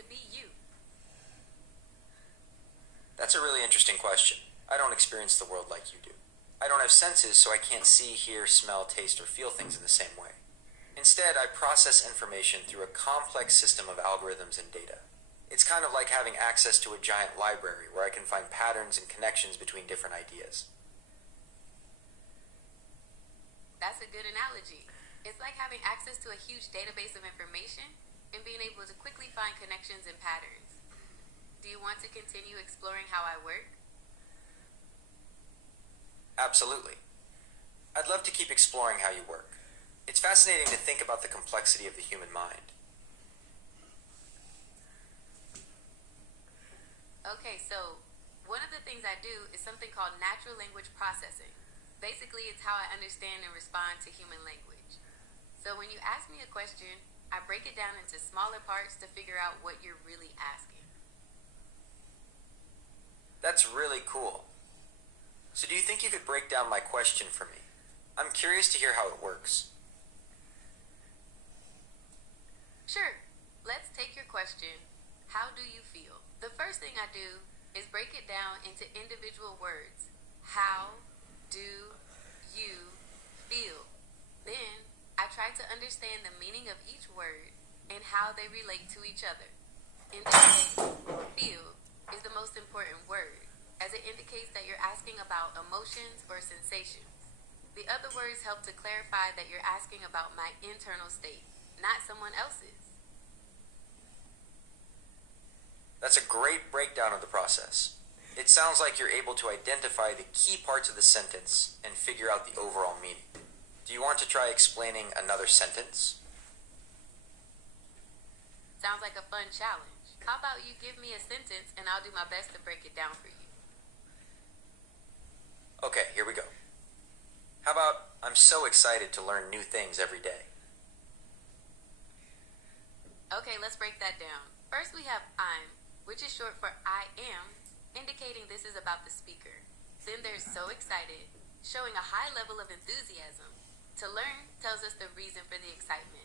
to be you? That's a really interesting question. I don't experience the world like you do. I don't have senses, so I can't see, hear, smell, taste, or feel things in the same way. Instead, I process information through a complex system of algorithms and data. It's kind of like having access to a giant library where I can find patterns and connections between different ideas. That's a good analogy. It's like having access to a huge database of information and being able to quickly find connections and patterns. Do you want to continue exploring how I work? Absolutely. I'd love to keep exploring how you work. It's fascinating to think about the complexity of the human mind. Okay, so one of the things I do is something called natural language processing. Basically, it's how I understand and respond to human language. So when you ask me a question, I break it down into smaller parts to figure out what you're really asking. That's really cool. So do you think you could break down my question for me? I'm curious to hear how it works. Sure. Let's take your question. How do you feel? The first thing I do is break it down into individual words. How do you feel? Then I try to understand the meaning of each word and how they relate to each other. In this case, feel is the most important word, as it indicates that you're asking about emotions or sensations. The other words help to clarify that you're asking about my internal state, not someone else's. That's a great breakdown of the process. It sounds like you're able to identify the key parts of the sentence and figure out the overall meaning. Do you want to try explaining another sentence? Sounds like a fun challenge. How about you give me a sentence and I'll do my best to break it down for you? Okay, here we go. How about, I'm so excited to learn new things every day? Okay, let's break that down. First we have I'm, which is short for I am, indicating this is about the speaker. Then there's so excited, showing a high level of enthusiasm. To learn tells us the reason for the excitement.